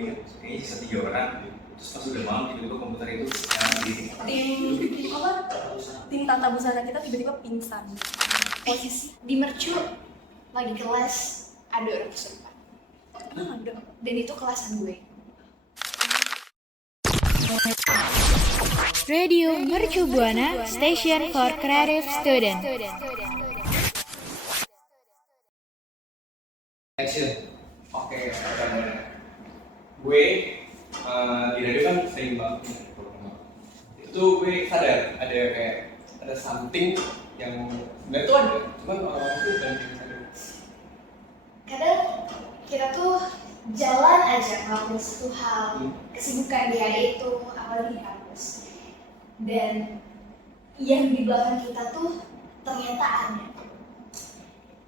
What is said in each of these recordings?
ingat kayaknya sisa 3 orang. Terus pas udah malam tiba-tiba komputer itu nyala sendiri. Tim tata busana kita tiba-tiba pingsan. Di mercu lagi kelas ada orang kesurupan. Dan itu kelasan gue. Radio Mercu Buana, Station for Creative Student. Action. Oke. Gue di radio kan sering banget itu tuh gue sadar ada something yang sebenarnya tuh ada, cuman orang-orang tuh banyak sadar. Kadang kita tuh jalan aja ngelakuin satu hal, kesibukan di hari itu, apalagi di kampus. Dan yang di belakang kita tuh ternyata ada.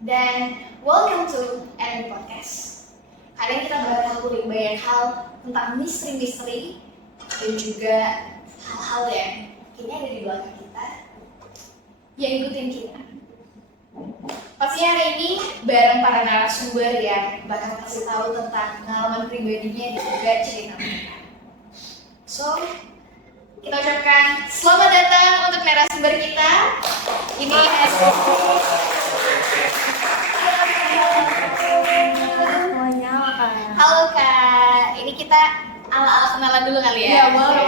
Dan welcome to NN Podcast. Kali ini kita bakal kulik banyak hal tentang misteri-misteri dan juga hal-hal yang kayaknya ada di belakang kita yang ikutin kita. Pastinya hari ini bareng para narasumber yang bakal kasih tahu tentang pengalaman pribadinya dan juga cerita mereka. So, kita ucapkan selamat datang untuk narasumber kita. Ini Halo Kak, ini kita ala-ala kenalan dulu kali ya? Iya, boleh.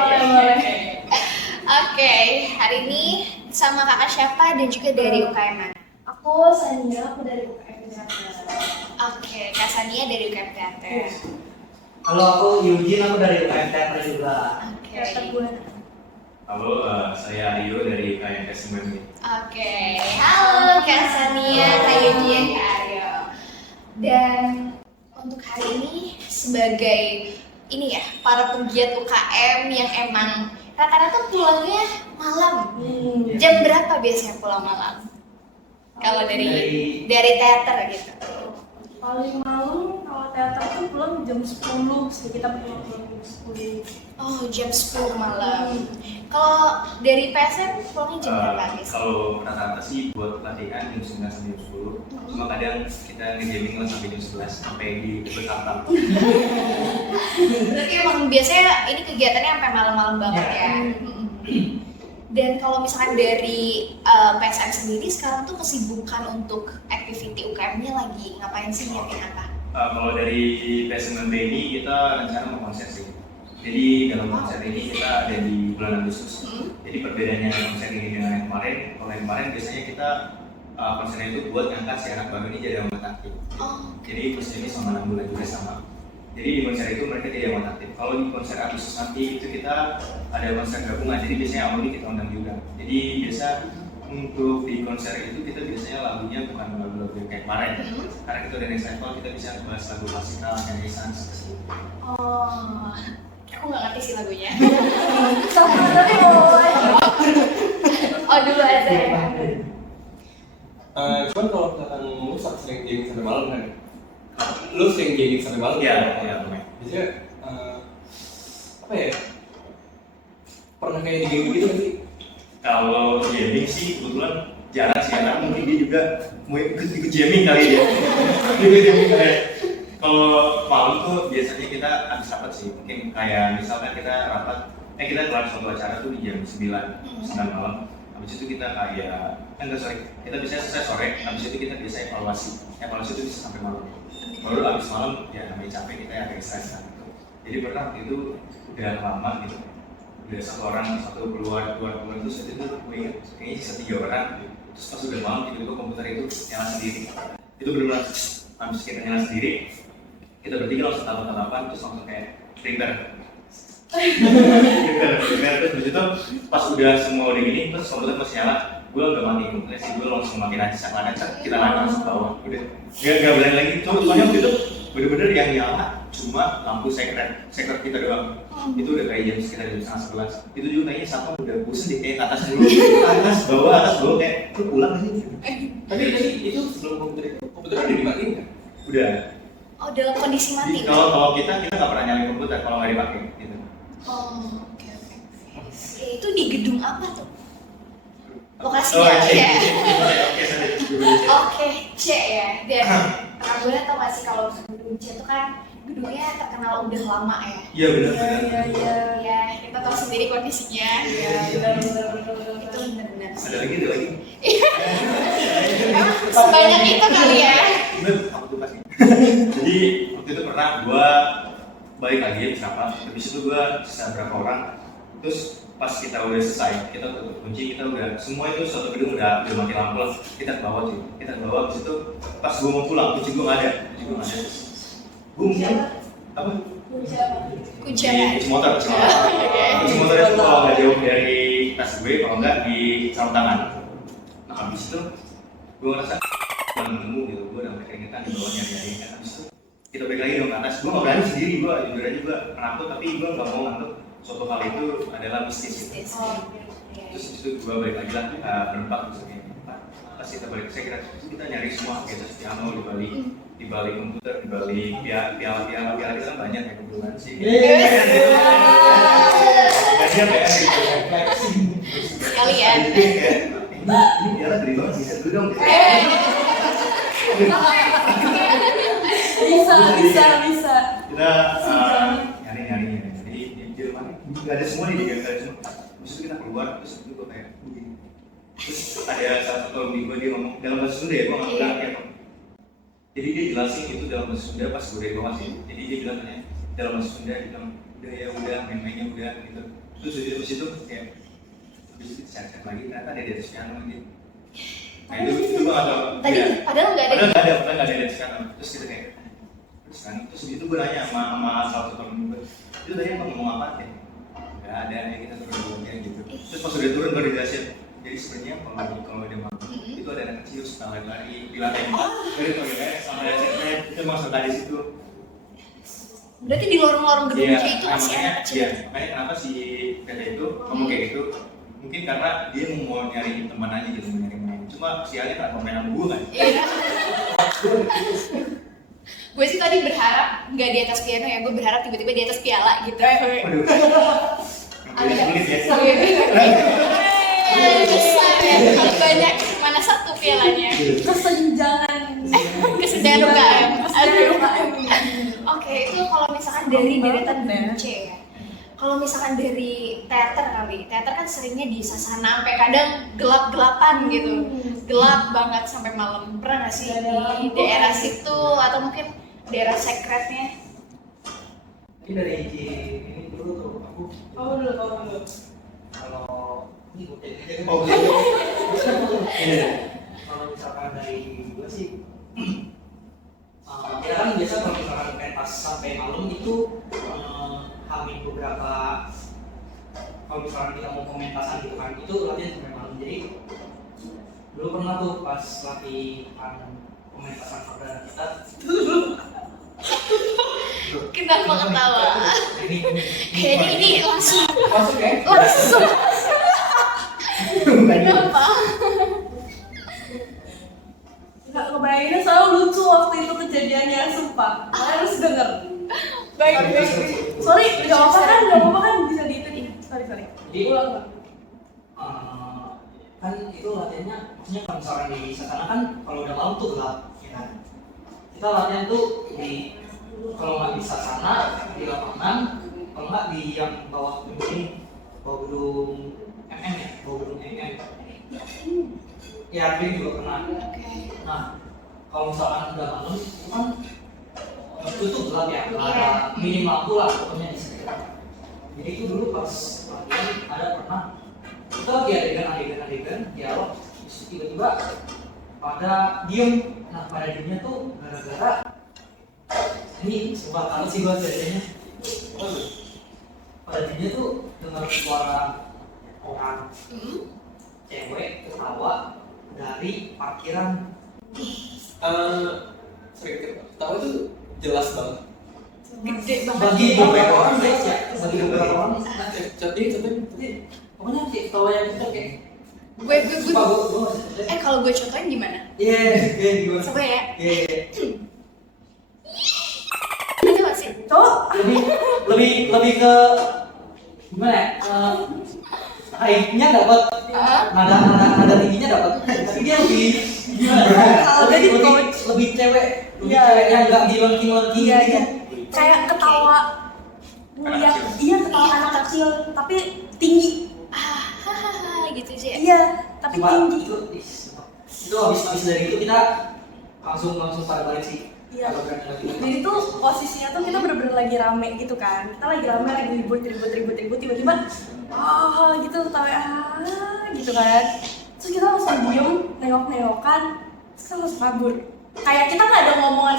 Oke, hari ini sama kakak siapa dan juga dari UKM mana? Aku Sania, aku dari UKM Teater. Oke, Kak Sania dari UKM Teater. Halo, aku Eugene, aku dari UKM Teater juga. Oke. Halo, saya Aryo dari KMS Semen. Oke, halo Kak Sania, Kak Eugene, Kak Aryo. Dan untuk hari ini sebagai ini ya, para penggiat UKM yang emang rata-rata pulangnya malam. Jam berapa biasanya pulang malam? Kalau dari teater gitu. Paling malam kalau teater tuh pulang jam 10 sih, kita pulang jam 10. Oh, jam 10 malam. Kalau dari PSM pulangnya jam berapa biasanya? Kalau rata-rata sih buat latihan jam 9 sampai jam 10. Cuma kadang kita nge-gaming lah sampai jam 11 sampai di bertahap. Berarti emang biasanya ini kegiatannya sampai malam-malam banget ya. Dan kalau misalkan dari PSM sendiri sekarang tuh kesibukan untuk activity UKM-nya lagi ngapain sih, nyiapin apa? Kalau dari PSM ini kita rencana mau konser sih. Jadi dalam konser ini kita ada di bulan Agustus. Jadi perbedaannya konser ini dengan yang kemarin, kalau yang kemarin biasanya kita konsernya itu buat ngangkat si anak baru ini jadi anggota aktif. Jadi konser ini sama 6 bulan juga sama. Jadi di konser itu mereka jadi anggota aktif. Kalau di konser Agustus nanti itu kita ada konser gabungan. Jadi biasanya alumni kita undang juga. Jadi biasa untuk di konser itu kita biasanya lagunya bukan lagu-lagu yang kayak kemarin. Karena kita udah next level, kita bisa bahas lagu klasikal, nyanyian, seperti itu. Oh, aku nggak ngerti sih lagunya. Oh, dulu aja ya. Cuman kalau misalkan lu sering gaming sampai malam kan? Lu sering gaming sampai malam? Iya, Biasanya apa ya? Pernah kayak di gaming gitu nggak sih? Kalau gaming sih kebetulan jarang sih, karena mungkin dia juga mau ikut gaming kali ya. Ikut gaming kali. Kalau malam tuh biasanya kita habis rapat sih, mungkin kayak misalkan kita rapat, kita kelar suatu acara tuh di jam 9 malam. Habis itu kita kita bisa selesai sore, habis itu kita bisa evaluasi itu bisa sampai malam. Baru habis malam, ya namanya capek, kita agak stres kan. Jadi pernah waktu itu udah lama gitu, udah satu keluar terus itu gue ingat kayaknya sisa 3 orang. Terus pas udah malam tiba-tiba komputer itu nyala sendiri. Itu benar-benar habis kita nyala sendiri, kita bertiga langsung tahapan terus langsung kayak prepare. Terus itu pas udah semua udah gini, terus komputer masih nyala, gue nggak mati komputer sih, gue langsung matiin aja saklannya, kita langsung ke bawah, udah nggak berani lagi. Soalnya waktu itu bener-bener yang nyala cuma lampu secret kita doang. Itu udah kayak jam sekitar jam 10:30. Itu juga kayaknya satpam udah bosen deh, kayak atas dulu, atas bawah kayak lu pulang sih. Tapi itu sebelum komputer udah dimatiin kan? Udah. Oh, dalam kondisi mati. Kalau kita nggak pernah nyalain komputer kalau nggak dipakai gitu. Oh, oke. Itu di gedung apa tuh? Lokasinya Oke, ya? sorry. Oke, C ya. Dan gue tau gak sih kalau gedung C itu kan gedungnya terkenal udah lama ya. Iya benar. Iya. Ya, kita tahu sendiri kondisinya. Iya, benar. Itu benar-benar. Ada lagi. Emang sebanyak itu kali ya. Bener, aku tuh pasti. Jadi waktu itu pernah gua balik lagi habis rapat, habis itu gua sisa berapa orang, terus pas kita udah selesai, kita tutup kunci, kita udah semua itu satu gedung udah mati lampu lah, kita ke bawah cuy, kita ke bawah, habis itu pas gua mau pulang kunci gua nggak ada, gua mungkin apa? Kunci Kunci motor, kunci motor itu kalau nggak jauh dari tas gue, kalau nggak di sarung tangan. Nah habis itu gue ngerasa nemu gitu, gue udah sampai keringetan di bawah nyari kan. Habis itu kita balik lagi dong ke atas. Gue nggak berani sendiri, gue jujur aja gue penakut, tapi gue nggak mau ngantuk. Suatu hal itu adalah mistis gitu. Terus itu gue balik lagi lah berempat terus kayak pas kita balik, saya kira kita nyari semua kayak piano di balik komputer, di balik piala kita kan banyak ya kebetulan sih. Kayaknya kayak Sekalian. ini piala gede banget bisa dulu dong. Bisa. Kita nyari. Jadi di rumah nggak ada semua nih, nggak ada semua. Terus itu kita keluar, terus itu gue kayak begini. Terus ada salah satu alumni gue, dia ngomong dalam bahasa Sunda ya, gue nggak bilang kayak. Jadi dia jelasin itu dalam bahasa Sunda pas gue dari bawah sih. Jadi dia bilang katanya dalam bahasa Sunda, dia bilang udah main-mainnya udah gitu. Terus habis itu kayak habis itu chat lagi ternyata ada di atas piano gitu. Nah itu gue nggak tahu. Tadi padahal nggak ada. Padahal nggak ada di atas piano. Terus kita kayak terus itu gue nanya sama salah satu temen gue, itu tadi emang ngomong apa ya? Nggak ada ya, kita turun gitu. Terus pas udah turun baru dijelasin. Jadi sebenarnya kalau dia malam itu ada anak kecil suka lari di lantai 4 dari toilet sama ada cewek itu masuk tadi situ. Berarti di lorong-lorong gedung itu masih anak kecil. Iya, makanya kenapa si Tete itu ngomong kayak gitu? Mungkin karena dia mau nyari teman aja gitu, mau nyari main. Cuma si Ali tak mau main sama gue kan? Iya. Gue sih tadi berharap nggak di atas piano ya, gue berharap tiba-tiba di atas piala gitu. Waduh. Jadi sulit ya. Bisa ya, kalau banyak mana satu pialanya. Kesenjangan. Kesenjangan UKM. Aduh. Oke, itu kalau misalkan dari deretan C ya. Kalau misalkan dari teater kali, teater kan seringnya di sasana sampai kadang gelap-gelapan gitu, gelap banget sampai malam. Pernah nggak sih di daerah situ atau mungkin daerah sekretnya? Ini dari ini dulu tuh aku. Kamu dulu. Kalau ini gue aja kan. Oh gitu. Kalau misalkan dari gue sih, ya kan biasa kalau misalkan pentas sampai malam itu hamil beberapa. Kalau misalkan kita mau pementasan gitu kan, itu latihan sampai malam. Jadi dulu pernah tuh pas latihan pementasan perdana kita. Kenapa ketawa? Kayaknya ini langsung. Masuk ya? Langsung. Kenapa? Nggak kebayanginnya selalu lucu waktu itu kejadiannya, sumpah. Kalian harus denger. Baik. Sorry, nggak apa-apa kan bisa diitin. Sorry. Jadi, Ulang Bang. kan itu latihannya, maksudnya kalau misalkan di sana kan kalau udah malam tuh gelap, ya kan? Kita latihan tuh di kalau nggak di sana di lapangan, kalau nggak di yang bawah gedung ini, bawah gedung MM ya, bawah gedung MM. Ya, ini juga pernah. Nah, kalau misalkan udah malam, itu kan itu tuh gelap ya, nggak ada minim lampu lah pokoknya di sekitar. Jadi itu dulu pas latihan ada pernah kita lagi adegan dialog, terus tiba-tiba pada diem. Nah pada diemnya tuh gara-gara ini sebuah kali sih gua jadinya. Pada diemnya tuh dengar suara orang cewek ketawa dari parkiran. Sering ketawa itu jelas banget. Gede banget. Bagi beberapa orang guys ya, bagi beberapa orang. Contohnya. Pokoknya kayak ketawa yang kita kayak. Gue. Gua Kalau gue contohin gimana? Iya, gimana? Coba ya. Iya. Ada nggak sih? Lebih ke gimana ya? High-nya dapat, nada tingginya dapat. Tapi dia lebih gimana? Kalau jadi Lebih cewek, yang nggak dilengking-lengking gitu. kayak ketawa ngeliat, iya ketawa anak kecil tapi tinggi, hahaha gitu aja. iya tapi Cuma tinggi. itu habis dari itu kita langsung pada balik sih. Iya. Kalau berani lagi. Jadi tuh posisinya tuh kita bener-bener lagi rame gitu kan. Kita lagi rame, lagi ribut tiba-tiba gitu ketawa gitu kan. Terus kita langsung diem, nengok-nengokan, terus kita langsung kabur. Kayak kita nggak ada ngomongan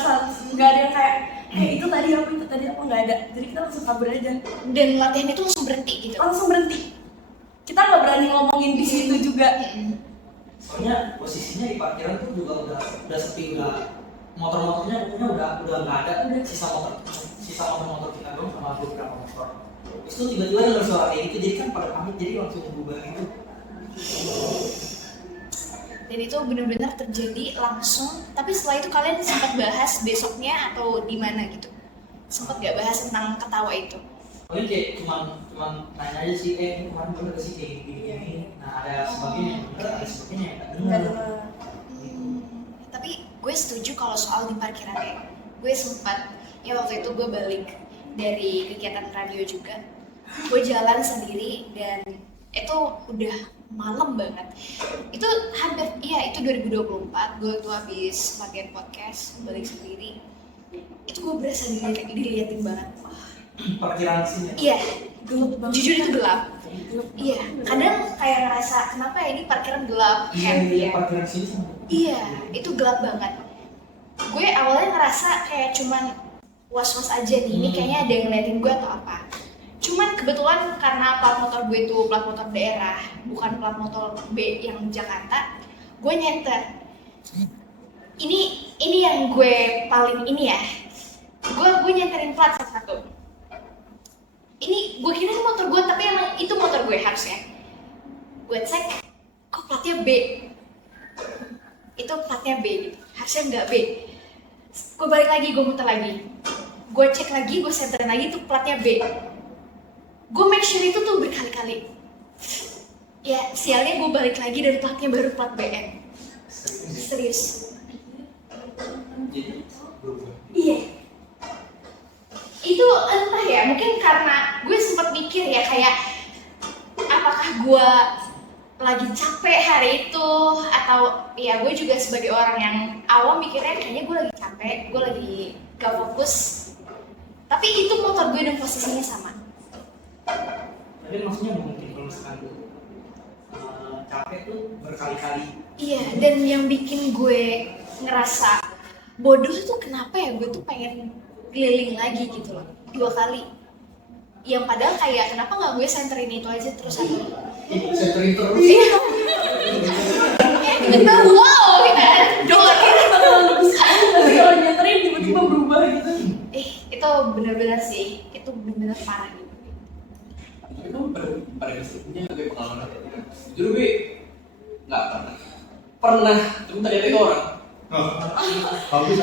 nggak ada yang kayak itu tadi apa nggak ada. Jadi kita langsung kabur aja. Dan latihan itu langsung berhenti gitu. Langsung berhenti. Kita nggak berani ngomongin di situ juga. Soalnya posisinya di parkiran tuh juga udah sepi, udah motor-motornya pokoknya udah nggak ada, sisa motor kita doang sama beberapa motor. Terus tuh tiba-tiba dengar suara kayak gitu, jadi kan pada panik, jadi langsung berubah gitu. Dan itu benar-benar terjadi langsung. Tapi setelah itu kalian sempat bahas besoknya atau di mana gitu? Sempat gak bahas tentang ketawa itu? Paling kayak cuman nanya aja sih, kemarin bener gak sih kayak gini. Nah ada sebagainya yang bener, ada sebagainya yang nggak Nggak bener. ada. Tapi gue setuju kalau soal di parkiran ya. Gue sempat, ya waktu itu gue balik dari kegiatan radio juga. Gue jalan sendiri dan itu udah malam banget. Itu hampir, iya itu 2024. Gue tuh habis latihan podcast, balik sendiri. Itu gue berasa diliatin banget. Wah, Parkiran sini. iya, Gelap banget. jujur itu gelap. Iya, kadang kayak ngerasa kenapa ya ini parkiran gelap. Iya, parkiran sini sama. Iya, itu gelap banget. Gue awalnya ngerasa kayak cuman was-was aja nih, ini kayaknya ada yang ngeliatin gue atau apa. Cuman kebetulan karena plat motor gue itu plat motor daerah, bukan plat motor B yang Jakarta, gue nyenter. Ini yang gue paling ini ya. Gue nyenterin plat satu-satu. Ini gue kira itu motor gue, tapi emang itu motor gue harusnya. Gue cek, kok platnya B? Itu platnya B gitu, harusnya nggak B. Gue balik lagi, gue muter lagi. Gue cek lagi, gue senterin lagi, itu platnya B. Gue make sure itu tuh berkali-kali. Ya sialnya gue balik lagi dan platnya baru plat BN. Serius. Jadi berubah. Iya. Itu entah ya, mungkin karena gue sempat mikir ya kayak apakah gue lagi capek hari itu atau ya gue juga sebagai orang yang awam mikirnya kayaknya gue lagi capek, gue lagi gak fokus. Tapi itu motor gue dan posisinya sama. Tapi maksudnya mungkin kalau misalkan capek tuh berkali-kali. Iya, dan yang bikin gue ngerasa bodoh tuh kenapa ya gue tuh pengen keliling lagi gitu loh, 2 kali. Yang padahal kayak kenapa nggak gue senterin itu aja terus satu. Senterin terus. Iya. Kita wow, kita doang. Bakal lebih sekali tapi kalau nyeterin tiba-tiba berubah gitu. Itu benar-benar sih, itu benar-benar parah gitu. Itu pada dasarnya gue pengalaman jujur gue nggak pernah cuma ternyata itu orang. Bagus.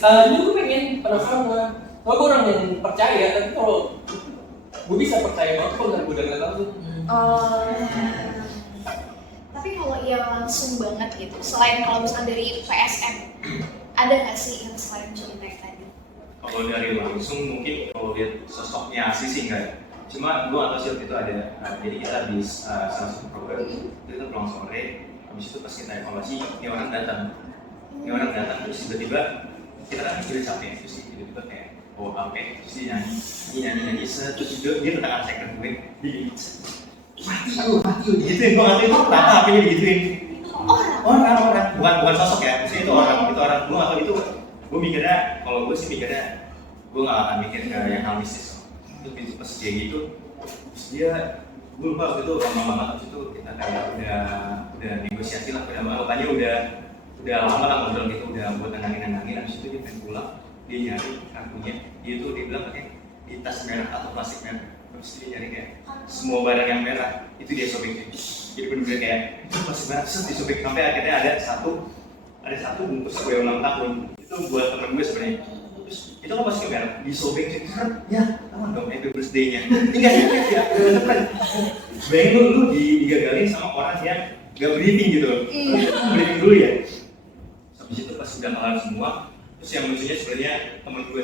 Jadi gue pengen penasaran lah. Kalau gue orang yang percaya, tapi kalau gue bisa percaya banget kalau nggak gue udah nggak tahu. Tapi kalau yang langsung banget gitu, selain kalau misalnya dari PSM, ada nggak sih yang selain cerita yang tadi? Kalau dari langsung mungkin kalau lihat sosoknya asli sih enggak. Cuma gue atau sih waktu itu ada. Jadi kita habis salah satu program itu kita pulang sore. Habis itu pas kita evaluasi, ini orang datang. Terus tiba-tiba kita kan udah capek terus tiba-tiba kayak bawa HP terus dia nyanyi terus dia tetangga second gue dia mati digituin gue ngerti itu kenapa HP-nya digituin orang bukan sosok ya, maksudnya itu orang gue nggak tahu mikirnya, kalau gue sih mikirnya gue nggak akan mikir ke yang hal mistis. Itu pintu pas dia gitu terus dia gue lupa waktu itu lama banget. Terus itu kita kayak udah negosiasi lah, udah lama lah ngobrol gitu, udah buat nangin. Habis itu dia pengen pulang, dia nyari kartunya, dia bilang pakai di tas merah atau plastik merah. Terus dia nyari kayak semua barang yang merah itu dia sobekin. Jadi bener-bener kayak itu plastik merah terus disobek sampai akhirnya ada satu bungkus kue ulang tahun itu buat temen gue sebenarnya. Terus itu kan plastik merah disobek ya aman dong happy birthday-nya. Enggak ya, bayangin lu digagalin sama orang yang gak briefing gitu loh. Briefing dulu ya. Habis itu pas udah kelar semua, Terus yang lucunya sebenarnya temen gue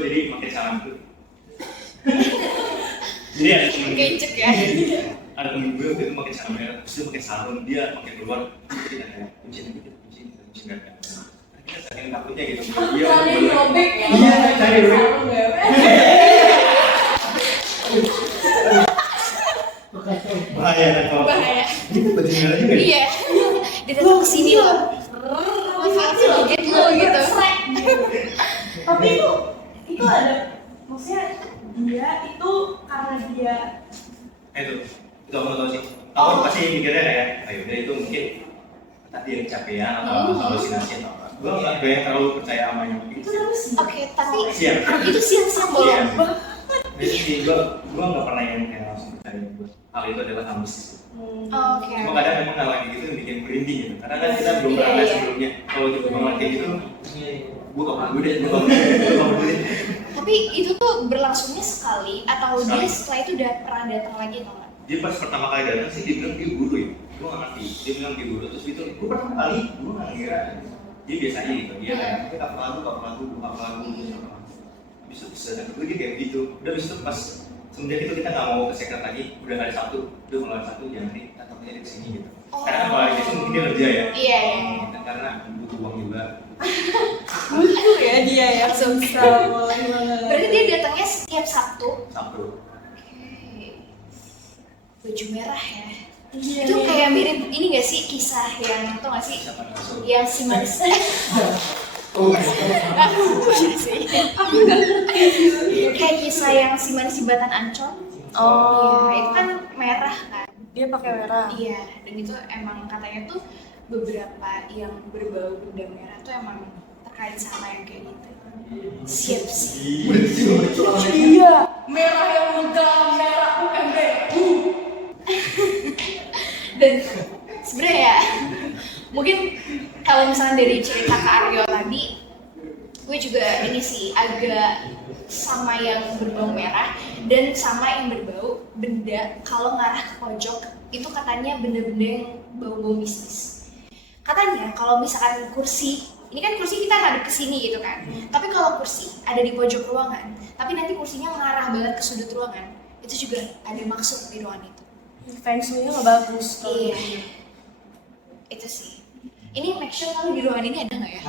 jadi pakai salam tuh. Jadi ada temen Kecek ya. ada temen gue waktu itu pakai sarung merah, terus dia pakai sarung, dia pakai keluar, kita kayak kucing nggak kan? Kita saking takutnya gitu. Dia Soalnya dirobek ya. Iya, cari robek. Sarung ya. Bahaya kan kalau Bahaya. ini kucing merah juga. Ya? Iya. Dia datang ke sini loh. Kaget lo gitu. Tapi itu ada, maksudnya dia itu karena dia Itu aku tahu sih. Aku pasti mikirnya kayak, ayo udah itu mungkin tadi yang kecapean atau halusinasi atau apa. Gue nggak terlalu percaya sama yang itu gitu. terus Oke, tapi Siap. itu siang-siang bolong. Jadi sih gue nggak pernah yang kayak langsung percaya buat hal itu adalah halusinasi. Oke. Cuma kadang memang hal kayak gitu yang bikin merinding gitu. Karena kan kita belum pernah Iya, ada iya. sebelumnya. Kalau tiba banget kayak gitu, Iya. gue gak pernah deh. Tapi itu tuh berlangsungnya sekali atau dia Sekali. setelah itu udah pernah datang lagi atau enggak? Dia pas pertama kali datang sih dia bilang dia guru ya. Gue gak ngerti. Dia bilang dia guru terus itu gue pertama kali gue gak ngira. Dia biasanya gitu. Dia kayak kapal lagu. Habis itu sedang gue dia kayak gitu. Udah habis itu pas semenjak itu kita nggak mau ke secret lagi. Udah hari Sabtu. Udah kalau hari Sabtu jangan nih datangnya di sini gitu. Karena kan kalau hari Sabtu mungkin dia kerja ya. Iya, iya. Karena butuh uang juga. lucu ya dia ya. Boleh banget. Berarti dia datangnya setiap Sabtu. Sabtu. Oke. Baju merah ya. Iya, Itu iya. kayak mirip ini gak sih kisah yang tau gak sih? Siapa yang masuk? Yang si manis. Oh, Iya sih. Kayak kisah yang si manis jembatan Ancol. Oh, Iya, itu kan merah kan. dia pakai merah. Iya, dan itu emang katanya tuh beberapa yang berbau benda merah tuh emang terkait sama yang kayak gitu. Siap sih. Iya, merah yang megah, merah UMB. Dan sebenarnya ya, mungkin kalau misalnya dari cerita Kak Aryo tadi, gue juga ini sih agak sama yang berbau merah dan sama yang berbau benda kalau ngarah ke pojok itu katanya benda-benda yang bau-bau mistis. Katanya kalau misalkan kursi, ini kan kursi kita ngadep ke sini gitu kan. Tapi kalau kursi ada di pojok ruangan, tapi nanti kursinya mengarah banget ke sudut ruangan, itu juga ada maksud di ruangan itu. Feng Shui-nya nggak bagus. kalau Iya. gitu. Itu sih. Ini make sure kalau di ruangan ini ada nggak ya?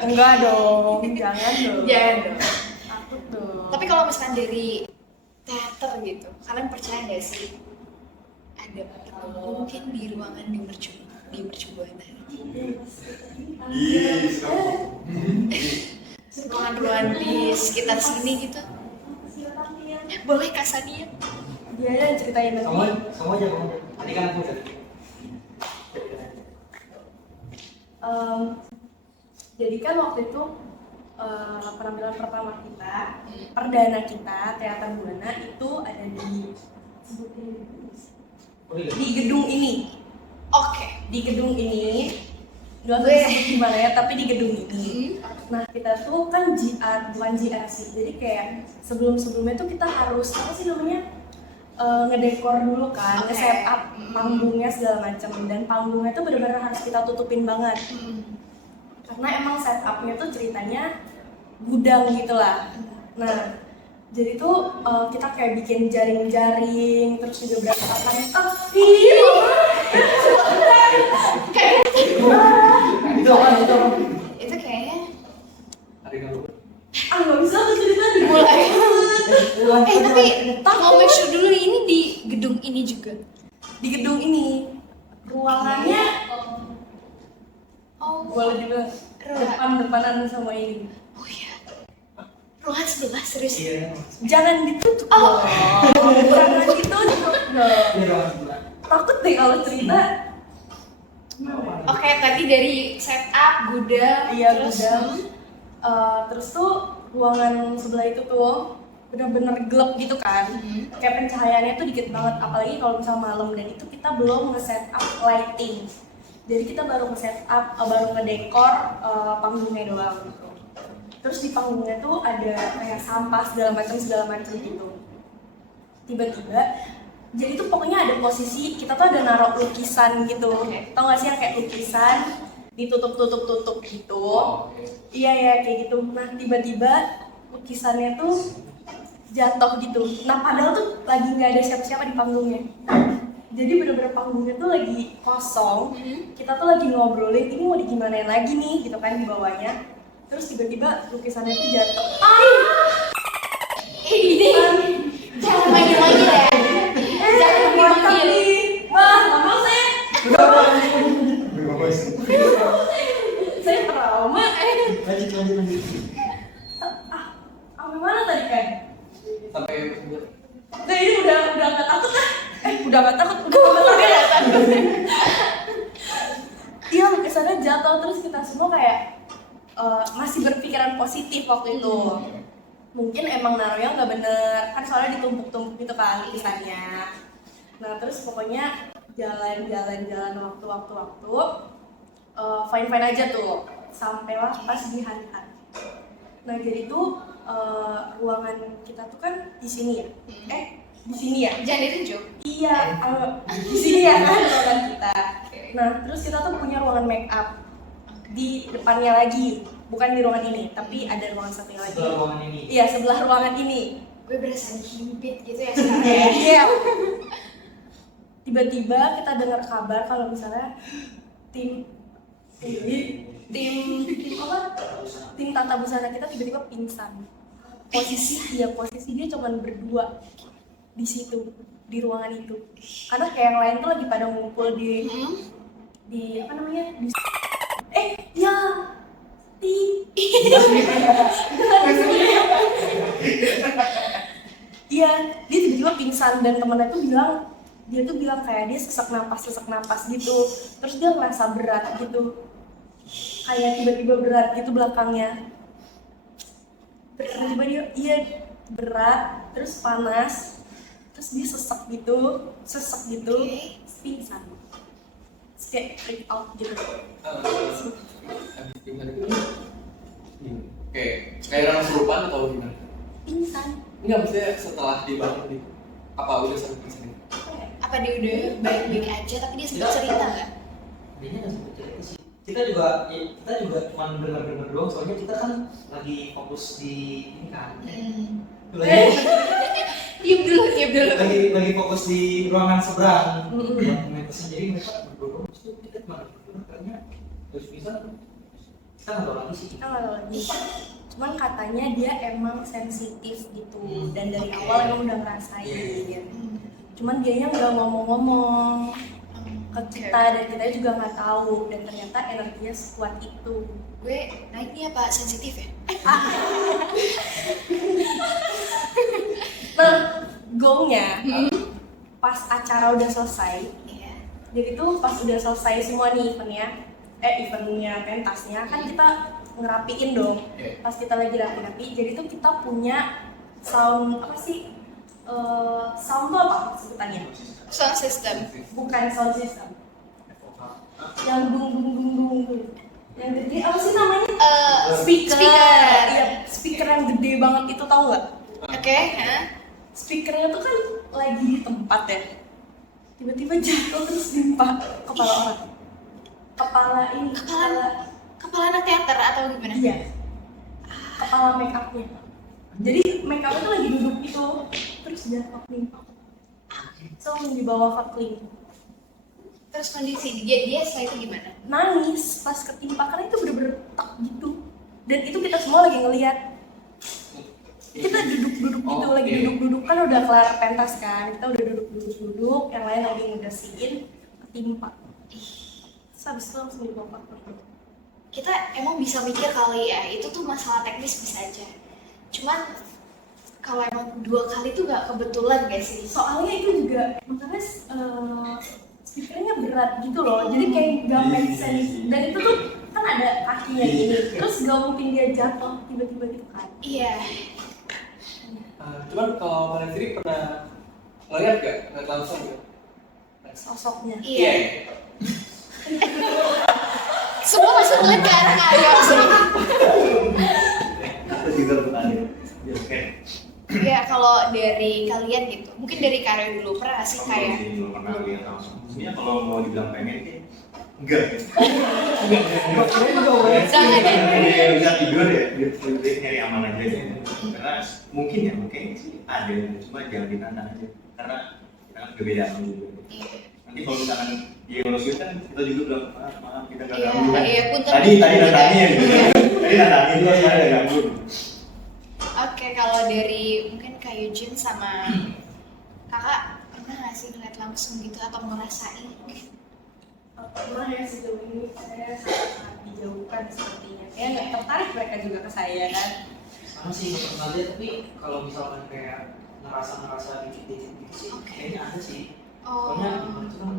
Enggak dong, jangan dong. Jangan dong. Takut dong. Tapi kalau misalkan dari teater gitu, kalian percaya nggak sih ada mungkin di ruangan di mercubuana? Ruangan-ruangan di sekitar sini gitu. Boleh Kak Sania? Dia aja yang ceritain nanti. Kamu aja. Tadi kan aku udah. Jadi kan waktu itu penampilan pertama kita, perdana kita teater Buana itu ada di di gedung ini. Oke. Di gedung ini, nggak usah disebut di mana ya, tapi di gedung ini. Nah kita tuh kan JR, bukan JR sih. Jadi kayak sebelumnya tuh kita harus apa sih namanya ngedekor dulu kan, Oke. nge-set up panggungnya segala macam, dan panggungnya tuh benar-benar harus kita tutupin banget. Karena emang setupnya tuh ceritanya gudang gitu lah. Nah, jadi tuh kita kayak bikin jaring-jaring, terus juga berantakan. Itu apa? Itu kayaknya Ada kamu. Nggak bisa tuh cerita mulai. dimulai. Tapi mau make sure dulu ini di gedung ini juga. Di gedung ini ruangannya Oh, boleh dibilang depan-depanan sama ini. oh iya. Ruangan sebelah serius. Iya. Jangan ditutup. Oh. Jangan ditutup. Ini ruangan sebelah. Takut deh kalau cerita. Oke, tadi dari setup, gudang, Iya, terus gudang. Terus tuh ruangan sebelah itu tuh bener-bener gelap gitu kan. Kayak pencahayaannya tuh dikit banget, apalagi kalau misalnya malam, dan itu kita belum nge-set up lighting. Jadi kita baru nge-set up, baru ngedekor panggungnya doang gitu. Terus di panggungnya tuh ada kayak sampah segala macam gitu. Tiba-tiba, jadi tuh pokoknya ada posisi kita tuh ada naruh lukisan gitu. Tau gak sih yang kayak lukisan? ditutup gitu. Oh, oke. Iya ya kayak gitu. Nah tiba-tiba lukisannya tuh jatuh gitu. Nah padahal tuh lagi nggak ada siapa-siapa di panggungnya. Jadi bener-bener panggungnya tuh lagi kosong. Kita tuh lagi ngobrolin ini mau digimanain lagi nih gitu kan di bawahnya. Terus tiba-tiba lukisannya tuh jatuh. Ini jangan manggil-manggil ya. Jangan manggil-manggil. Wah, nggak mau saya. Saya trauma. Lanjut. Sampai mana tadi kan? Sampai Nah ini udah nggak takut lah. Udah nggak takut. Iya lukisannya jatuh terus kita semua kayak masih berpikiran positif waktu itu. Mungkin emang naruhnya nggak bener kan soalnya ditumpuk-tumpuk gitu kan lukisannya. Nah terus pokoknya jalan waktu fine aja tuh sampailah pas di hari H. Nah jadi tuh ruangan kita tuh kan di sini ya. Di sini ya. Jangan ditunjuk. Iya, di sini ya kan ruangan kita. Nah terus kita tuh punya ruangan make up di depannya lagi, bukan di ruangan ini, tapi ada ruangan satu lagi. Setelah ruangan ini. Iya sebelah ruangan ini. Gue berasa dihimpit gitu ya sekarang ya. Iya. Tiba-tiba kita dengar kabar kalau misalnya tim apa? Tim tata busana kita tiba-tiba pingsan. Posisi dia cuman berdua di situ di ruangan itu. Karena kayak yang lain tuh lagi pada ngumpul di apa namanya? Ya. Iya, dia tiba-tiba pingsan dan temennya tuh bilang kayak dia sesak napas gitu. Terus dia ngerasa berat gitu. Kayak tiba-tiba berat gitu belakangnya. Tiba-tiba dia berat, terus panas. Terus dia sesak gitu, pingsan. Terus kayak freak out gitu. habis pingsan itu kayak orang kesurupan atau gimana? Pingsan. Enggak, maksudnya setelah dibangun gitu. Apa udah sampai pingsan? Apa dia udah baik-baik aja tapi dia sempat cerita nggak? Dia nggak sempat cerita sih. Kita juga cuma dengar doang soalnya kita kan lagi fokus di ini kan. Diam dulu. Lagi fokus di ruangan seberang. Jadi mereka berdua itu kita cuma berdua karena terus bisa kita nggak tahu lagi sih. Kita nggak tahu lagi. Cuman katanya dia emang sensitif gitu dan dari awal emang udah ngerasain. Cuman dianya nggak ngomong-ngomong ke kita dan kita juga nggak tahu dan ternyata energinya sekuat itu. Gue naiknya apa sensitif ya? Nah, gongnya pas acara udah selesai. Iya. Jadi tuh pas udah selesai semua nih eventnya pentasnya kan kita ngerapiin dong. Pas kita lagi rapi-rapi, jadi tuh kita punya sound apa sih? Sound tuh apa sebutannya? Sound system. Bukan sound system. Yang dung. Yang gede apa sih namanya? Speaker. Iya, speaker yang gede banget itu tahu nggak? Oke. Speakernya tuh kan lagi di tempat ya. Tiba-tiba jatuh terus nimpa kepala orang. Kepala anak teater atau gimana? Iya. Kepala make upnya. Jadi make upnya tuh lagi duduk itu terus jatuh nimpa. Langsung dibawa ke klinik. Terus kondisi dia setelah itu gimana? Nangis pas ketimpa karena itu bener-bener tak gitu. Dan itu kita semua lagi ngelihat. Kita duduk-duduk gitu, lagi duduk-duduk kan udah kelar pentas kan. Kita udah duduk-duduk, yang lain lagi ngebersihin, ketimpa. Terus habis itu langsung dibawa ke klinik. Kita emang bisa mikir kali ya, itu tuh masalah teknis bisa aja. Cuman kalau emang 2 kali tuh gak kebetulan gak sih? Soalnya itu juga makanya speakernya berat gitu loh, jadi kayak gak make sense. Dan itu tuh kan ada kakinya gini, terus gak mungkin dia jatuh tiba-tiba gitu kan. Iya. Cuman kalau kalian sendiri pernah ngeliat gak? Ngeliat langsung gak? Sosoknya. Iya. Semua masih ngeliat ke arah Aryo sih. Aku juga bukan ya. Ya kalau dari kalian gitu, mungkin dari Karyo dulu pernah nggak sih kayak belum pernah lihat langsung. Sebenarnya kalau mau dibilang pengen sih enggak. Jangan ya. Dia bisa tidur ya, dia nyari aman aja. Karena mungkin sih ada, cuma jangan ditantang aja. Karena kita kan berbeda juga. Nanti kalau misalkan dia ngelusuin kan kita juga bilang maaf kita nggak ganggu kan. Tadi nantangin itu sekarang nggak ganggu. Oke, kalau dari mungkin Kak Eugene sama kakak pernah nggak sih ngeliat langsung gitu atau ngerasain? Pernah ya, sejauh ini saya sangat dijauhkan sepertinya. Kayak nggak tertarik mereka juga ke saya kan. Sama sih nggak pernah lihat, tapi kalau misalkan kayak ngerasa dikit-dikit gitu sih, kayaknya ada sih. Soalnya itu kan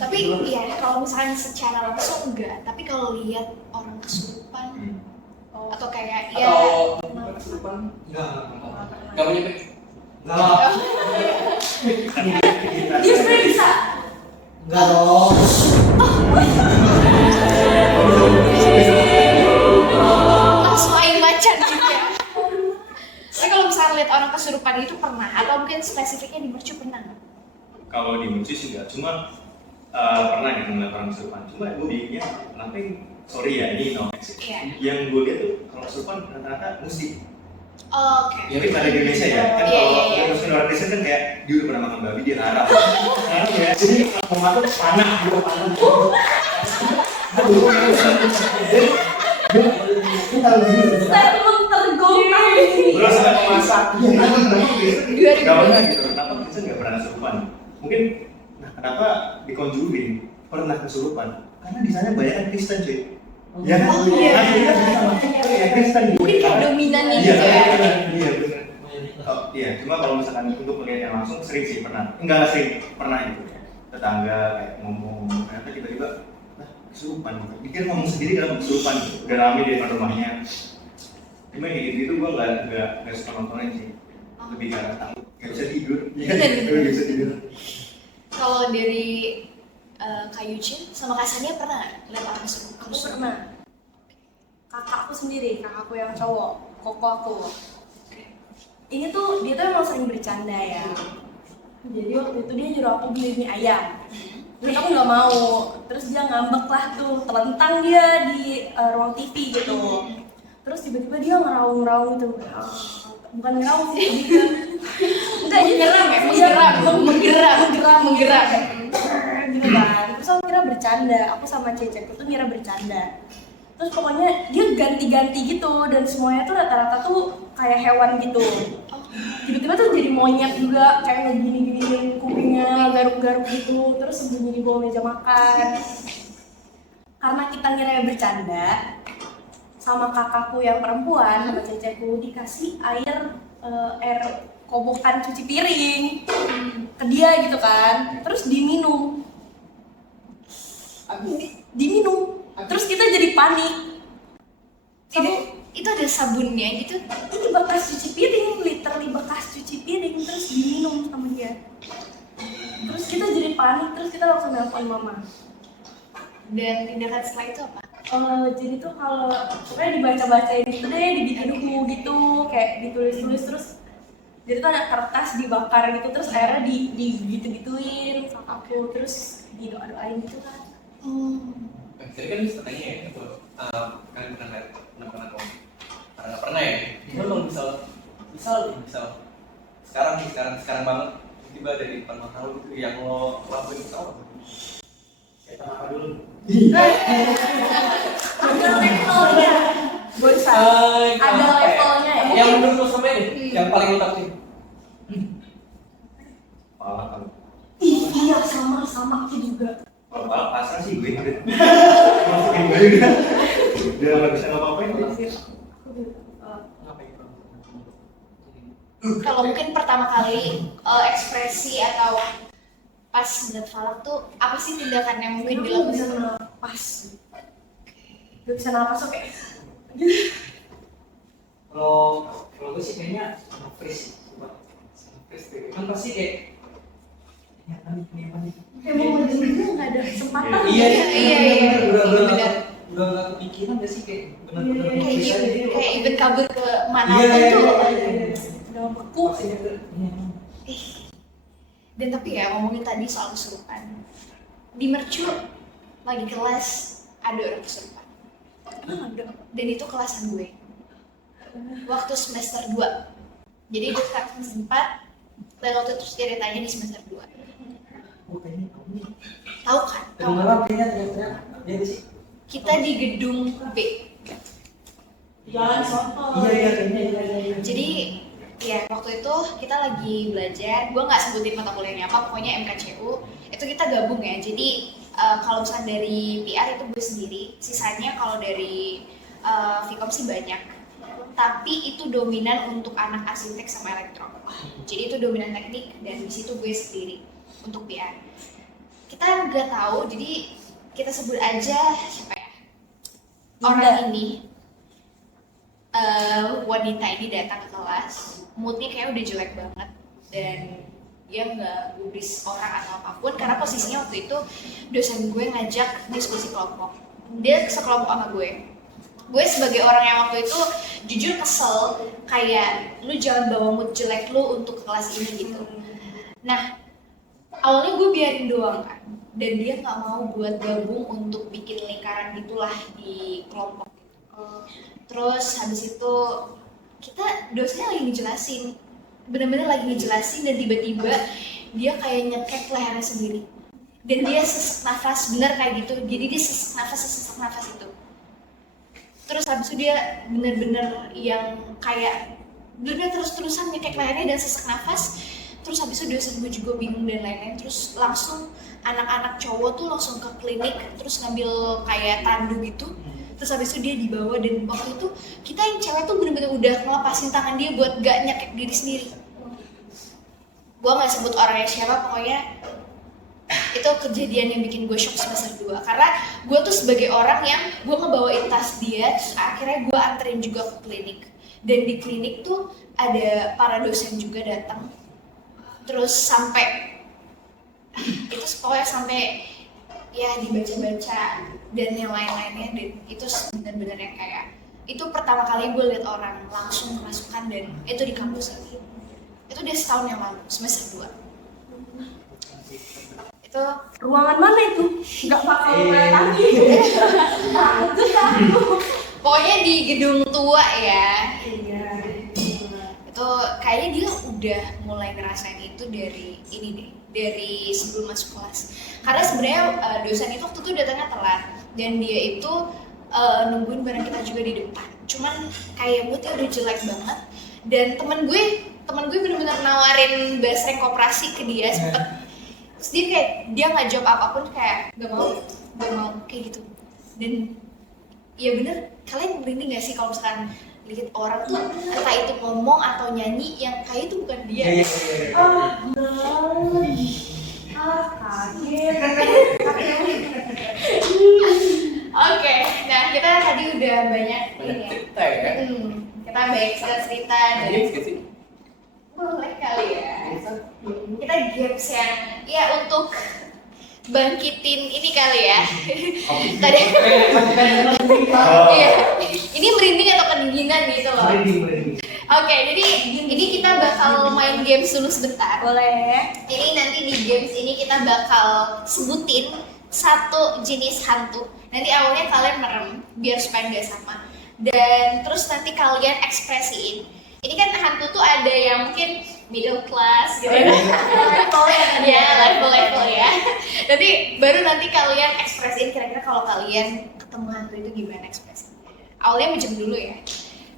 Tapi ya kalau misalnya secara langsung enggak, tapi kalau lihat orang kesurupan atau kayak ya Atau kesurupan? nggak Gak punya pick? nggak Dia sebenarnya bisa. nggak dong. langsung air macan gitu ya. Tapi kalau misalnya lihat orang kesurupan itu pernah atau mungkin spesifiknya di mercu pernah nggak? Kalau di Muncis juga, cuma pernah gitu ngeliat orang kesurupan. Cuma gue bingungnya, kenapa sorry ya ini no sih. Iya. Yang gue lihat tuh kalau kesurupan rata-rata musik. Oke. Ya mungkin ada di Indonesia ya, kan Iya, kalau iya. muslim luar Indonesia kan kayak dia udah pernah makan babi dia harap. Sekarang ya, jadi mau masuk panah juga panah. Statement tergolong. Terus ada pemasak. Dua ribu. Gak pernah gitu. Kenapa Kristen gak pernah kesurupan? Mungkin, nah kenapa di Conjuring pernah kesurupan? Karena di sana banyak kan Kristen cuy. Ya kan? Oh, iya. Akhirnya bisa masuk ya Kristen. Mungkin kayak dominannya Iya, gitu ya. benar. Iya benar. Oh, iya, cuma kalau misalkan untuk melihat yang langsung sering sih pernah. Enggak sering, pernah gitu ya. Tetangga kayak ngomong, ternyata tiba-tiba kesurupan. Pikir ngomong sendiri dalam kesurupan gitu. Udah rame di depan rumahnya. Cuma kayak gitu gue nggak suka nontonin sih. Lebih karena takut, nggak bisa tidur. Iya, nggak bisa tidur. Kalau dari Kak Eugene sama Kak Sania pernah nggak lihat orang kesurupan? Aku pernah. Kakakku sendiri, kakakku yang cowok, koko aku. Ini tuh dia tuh emang sering bercanda ya. Jadi waktu itu dia nyuruh aku beli mie ayam. Terus aku nggak mau. Terus dia ngambek lah tuh, telentang dia di ruang TV gitu. Terus tiba-tiba dia ngeraung-ngeraung gitu. Bukan ngeraung sih, lebih ke enggak Menggeram ya, menggerak. Gitu kan. Terus aku kira bercanda. Aku sama Cecep itu ngira bercanda. Terus pokoknya dia ganti-ganti gitu dan semuanya tuh rata-rata tuh kayak hewan gitu. Tiba-tiba tuh jadi monyet juga, kayak ngegini-giniin kupingnya, garuk-garuk gitu, terus sembunyi di bawah meja makan. Karena kita ngira bercanda, sama kakakku yang perempuan, sama cecekku dikasih air kobokan cuci piring ke dia gitu kan, terus diminum. Terus kita jadi panik. Itu ada sabunnya gitu. Ini bekas cuci piring, literally bekas cuci piring, terus diminum sama dia. Terus kita jadi panik, terus kita langsung nelfon mama. Dan tindakan setelah itu apa? Jadi tuh kalau pokoknya dibaca-bacain gitu deh di buku gitu, kayak ditulis-tulis terus. Jadi tuh ada kertas dibakar gitu, terus akhirnya gitu-gituin sama aku, terus didoa-doain gitu kan. Jadi kan katanya ya, itu kalian pernah lihat, pernah dong? Karena nggak pernah ya. Cuma kalau misal sekarang banget tiba dari depan mata lo gitu yang lo lakuin itu apa? Kita makan dulu. Ada levelnya, bosan. Ada levelnya ya. Yang menurut lo sama ini, yang paling lo takutin? Malah kalau Iya sama aku juga. kalau pasrah sih gue masukin gue udah nggak bisa ngapa-ngapain dia. Kalau mungkin pertama kali ekspresi atau pas ngeliat falak tuh apa sih tindakan yang mungkin Gue bisa dilakukan? napas. Gue bisa napas oke. Kalau gue sih kayaknya nge-freeze sih. Kan pasti kayak ini panik. Kayak mau ngejengkel nggak ada kesempatan. Iya. Udah Benar. nggak kepikiran nggak sih kayak benar-benar Iya, Kayak nge-freeze aja gitu. kayak even kabur ke mana Iya, pun iya, tuh. iya. Udah beku. Dan tapi ya ngomongin tadi soal kesurupan, di Mercu lagi kelas ada orang kesurupan. Dan itu kelasan gue. Waktu semester 2. Jadi gue sekarang semester 4 dan waktu itu ceritanya di semester 2. Oh, kayaknya tahu nih. Tahu kan? Kedengaran kayaknya teriak-teriak. Iya nggak sih? Kita di gedung B. Jangan soto. Iya, kayaknya. Jadi ya waktu itu kita lagi belajar, gue nggak sebutin mata kuliahnya apa, pokoknya MKCU itu kita gabung ya. Jadi kalau misalnya dari PR itu gue sendiri, sisanya kalau dari Vkom sih banyak. Tapi itu dominan untuk anak arsitek sama elektro. Jadi itu dominan teknik dan di situ gue sendiri untuk PR. Kita nggak tahu, jadi kita sebut aja siapa ya? Orang ini. Wanita ini datang ke kelas, moodnya kayak udah jelek banget dan dia nggak gubris orang atau apapun karena posisinya waktu itu dosen gue ngajak diskusi kelompok. Dia sekelompok sama gue. Gue sebagai orang yang waktu itu jujur kesel, kayak lu jangan bawa mood jelek lu untuk kelas ini gitu. Nah, awalnya gue biarin doang kan, dan dia nggak mau buat gabung untuk bikin lingkaran gitulah di kelompok. Terus habis itu kita dosennya lagi ngejelasin, bener-bener lagi ngejelasin dan tiba-tiba dia kayak nyekek lehernya sendiri dan dia sesak nafas, bener kayak gitu. Jadi dia sesak nafas itu. Terus habis itu dia bener-bener yang kayak bener-bener terus-terusan nyekek lehernya dan sesak nafas. Terus habis itu dosen gue juga bingung dan lain-lain. Terus langsung anak-anak cowok tuh langsung ke klinik, terus ngambil kayak tandu gitu. Terus habis itu dia dibawa dan waktu itu kita yang cewek tuh bener-bener udah ngelepasin tangan dia buat gak nyekek diri sendiri. Gue gak sebut orangnya siapa, pokoknya itu kejadian yang bikin gue shock semester 2. Karena gue tuh sebagai orang yang gue ngebawain tas dia, terus akhirnya gue anterin juga ke klinik. Dan di klinik tuh ada para dosen juga datang. Terus sampai itu pokoknya sampai ya dibaca-baca dan yang lain-lainnya, dan itu benar-benar yang kayak itu pertama kali gue lihat orang langsung kerasukan, dan itu di kampus lagi. Itu udah setahun yang lalu, semester 2. Itu Ruangan mana itu? Nggak bakal lagi. pokoknya di gedung tua ya. Iya. Itu kayaknya dia udah mulai ngerasain itu dari ini deh, dari sebelum masuk kelas. Karena sebenarnya dosen itu waktu itu datangnya telat dan dia itu nungguin bareng kita juga di depan. Cuman kayak moodnya udah jelek banget, dan temen gue bener-bener nawarin basreng koperasi ke dia sempet. Terus dia kayak dia nggak jawab apapun, kayak gak mau kayak gitu. Dan ya bener, kalian merinding gak sih kalau misalkan lihat orang tuh entah itu ngomong atau nyanyi yang kayak itu bukan dia. Kaget. Oke, nah kita tadi udah banyak ini ya. Cerita ya. Kita baik cerita Games dan gak sih? boleh kali ya. Kita games yang ya untuk bangkitin ini kali ya. Tadi iya. Ini merinding atau kedinginan gitu loh. Merinding. Oke, jadi ini kita bakal main games dulu sebentar. Boleh. Ini nanti di games ini kita bakal sebutin satu jenis hantu. Nanti awalnya kalian merem biar supaya nggak sama. Dan terus nanti kalian ekspresiin. Ini kan hantu tuh ada yang mungkin middle class gitu ya. Ya, level-level ya. Nanti baru nanti kalian ekspresiin kira-kira kalau kalian ketemu hantu itu gimana ekspresinya. Awalnya minjem dulu ya.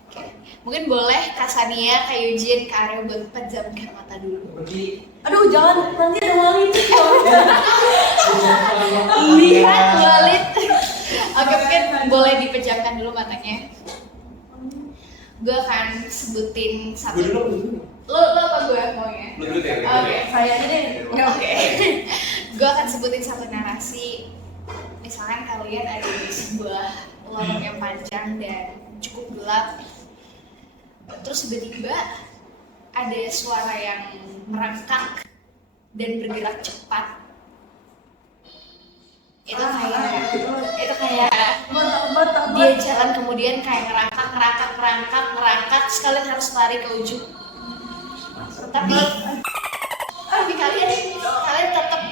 Oke. Mungkin boleh Kak Sania, Kak Eugene, Kak Aryo buat pejamkan mata dulu. Berarti Aduh, jangan, nanti ada Walid. Lihat Walid. Oke, mungkin boleh dipejamkan dulu matanya. Gue akan sebutin satu. Gue dulu. Lo apa gue maunya? Lu dulu deh. Oke. Saya aja deh. Oke. Gue akan sebutin satu narasi. Misalkan kalian ada di sebuah lorong yang panjang dan cukup gelap. Terus tiba-tiba ada suara yang merangkak dan bergerak cepat. Itu kayak dia jalan kemudian kayak ngerangkak, terus kalian harus lari ke ujung. Tapi tapi kalian tetap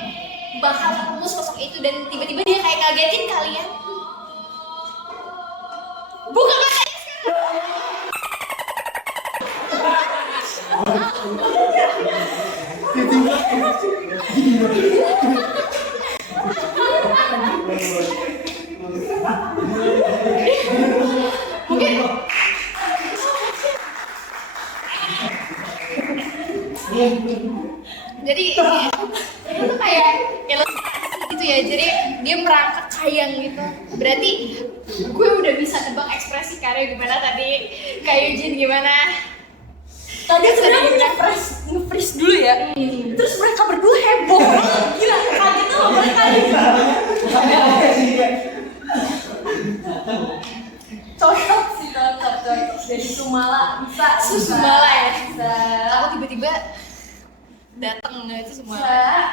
bakal ketemu sosok itu dan tiba-tiba dia kayak ngagetin kalian. Buka matanya sekarang. Mungkin jadi itu tuh kayak ilustrasi gitu ya, jadi dia merangkak kayang gitu. Berarti gue udah bisa nebak ekspresi Karya gimana tadi, Kak Eugene gimana. Tadi sebenarnya nge-freeze dulu ya. Terus mereka berdua heboh. Gila, kaget tuh mereka. Cocok sih, cocok. Dari Sumala bisa. Sumala ya? Bisa. Aku tiba-tiba datang itu semua.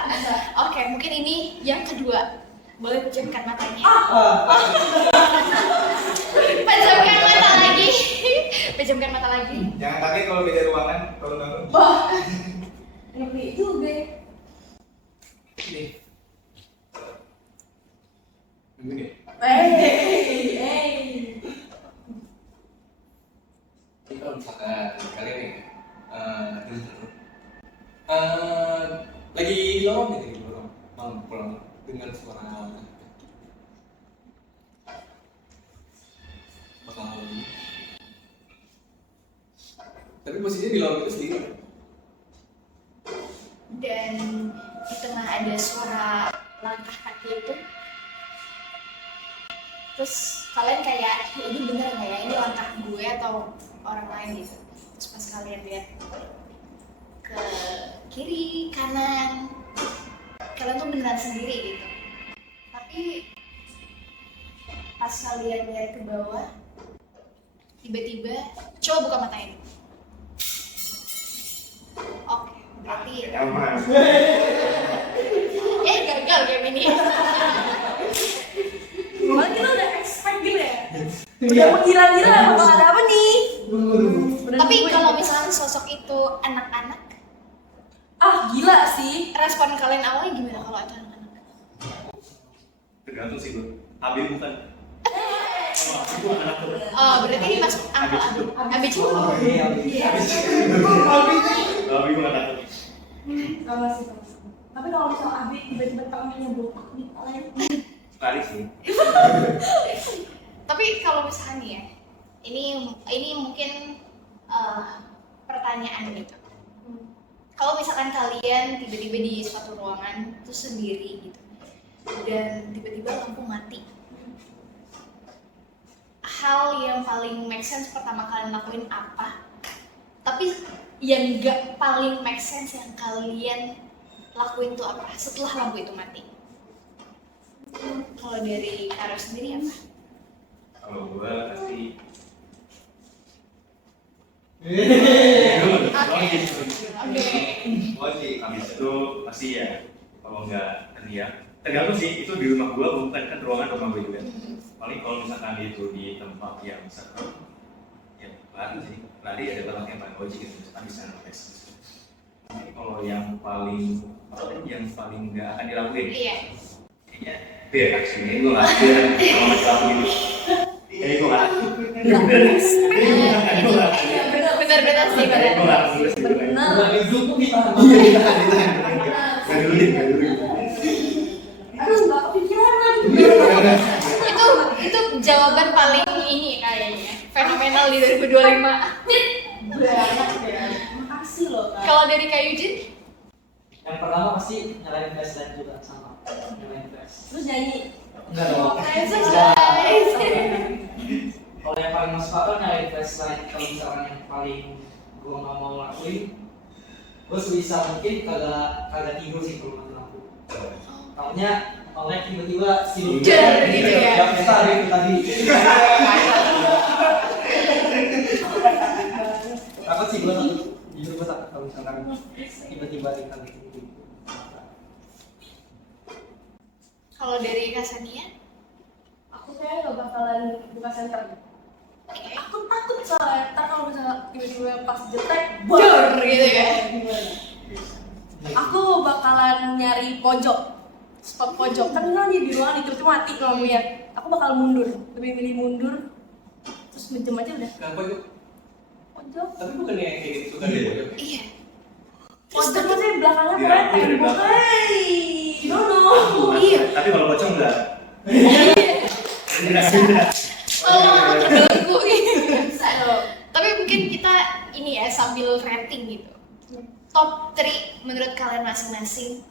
Bisa. Oke, mungkin ini yang kedua. Boleh pejamkan matanya. Pejamkan mata lagi. Pejamkan mata lagi. Jangan kaget kalau beda ruangan, kalau bangun. Wah. Ngeri juga. Ini. Begini. Hey. Jadi kalau misalkan kalian nih, lagi di lorong gitu, di lorong malam pulang dengar suara bakal tapi posisinya di lorong itu sendiri. Dan di tengah ada suara langkah kaki itu. Terus kalian kayak, ini bener nggak ya, ini langkah gue atau orang lain gitu. Terus pas kalian lihat ke kiri, kanan, kalian tuh beneran sendiri gitu. Tapi pas kalian lihat ke bawah, tiba-tiba coba buka matanya. Oke, berarti Aman. gagal game ini. Malah kita udah expect gitu ya. Udah mengira-ngira bakal ada apa nih. Tapi kalau misalnya sosok itu anak-anak, Gila sih. respon kalian awalnya gimana kalau ada anak-anak? Tergantung sih gue. Abi bukan. Oh, aku anak tuh. Oh, berarti ini masuk angka AB itu. Abi bukan anak tuh. Sama sih. Tapi kalau misal Abi tiba-tiba tangannya botak nih, kalian Lari sih. Tapi kalau misalnya nih ya, ini mungkin pertanyaan gitu. Kalau misalkan kalian tiba-tiba di suatu ruangan terus sendiri gitu, dan tiba-tiba lampu mati, hal yang paling make sense pertama kalian lakuin apa? Tapi yang gak paling make sense yang kalian lakuin tuh apa setelah lampu itu mati? Kalau dari Karo sendiri apa? Kalau gue pasti. Oke. Habis itu pasti ya. Kalau nggak teriak. Tergantung sih. Itu di rumah gue bukan kan ruangan rumah gue juga. Paling kalau misalkan itu di tempat yang serem, ya lari sih. Lari ada tempat yang paling logik gitu. Misalkan bisa ngeles. Tapi kalau yang paling nggak akan dilakuin. Iya. Kayaknya berak sih, ini gue nggak ada kalau masalah ini. Ini gue nggak ada. Benar-benar sih, benar. benar. Dari grup tuh ditahan. Nggak dulu. Aduh, nggak kepikiran lagi. Itu jawaban paling ini kayaknya fenomenal di 2025. Banget ya. Makasih loh, Kak. Kalau dari Kak Eugene, Yang pertama pasti nyalain flashlight juga sama. Nyalain flash. Terus nyanyi. Enggak dong. Guys. Kalau yang paling masuk akal nyalain flashlight. Kalau misalkan yang paling gue nggak mau lakuin, gue sebisa mungkin kagak tidur sih kalau mati lampu. Taunya oleh tiba-tiba tidur. Jar, gitu ya. Yang kita ada itu tadi. Takut sih gue takut. Jujur gue takut kalau misalkan tiba-tiba dikagetin gitu. Kalau dari Kak Sania, Aku kayaknya gak bakalan buka center. Aku takut soalnya ntar kalau misalnya tiba-tiba pas jetek, Jor, gitu ya. Gimana? Aku bakalan nyari pojok, spot pojok. Kan lagi di ruangan itu cuma mati lampunya. Aku bakal mundur, lebih milih mundur. Terus ngejam aja udah. Kenapa yuk? Pojok. Tapi bukannya yang kayak gitu suka di pojok? Iya. Pojok maksudnya belakangnya Iya, pokoknya aku dari tembok. belakang. Hey, no. Iya. Tapi kalau pocong enggak. Oh, terbelenggu gitu. Ayo. Tapi mungkin kita ini ya sambil rating gitu. Top 3 menurut kalian masing-masing